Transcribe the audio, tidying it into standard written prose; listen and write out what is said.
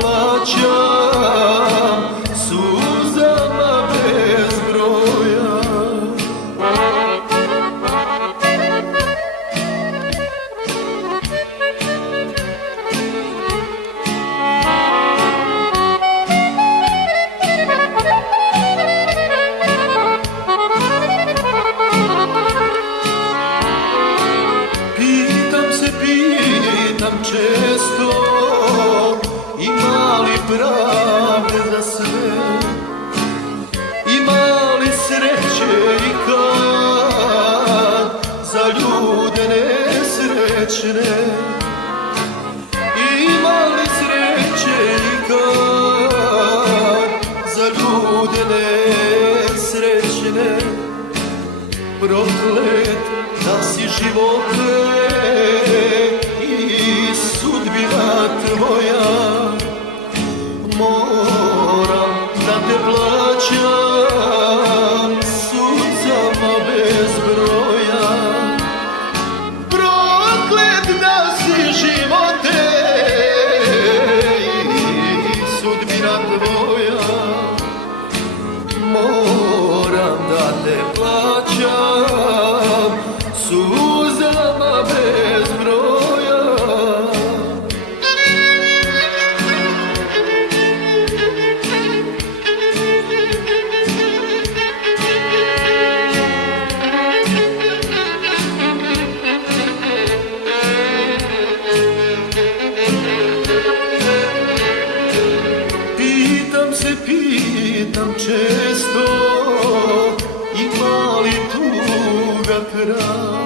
plaćam suzama bez broja. Pitam često, ima li pravde za sve, ima li sreće i kad za ljude nesrećne, ima li sreće i kad za ljude nesrećne, proklet da si živote i sudbina tvoja, moram da te plaćam suzama bez broja. Proklet da si živote i sudbina tvoja, moram da te plaćam suzama bez broja. Pitam često, ima li tuga kraj?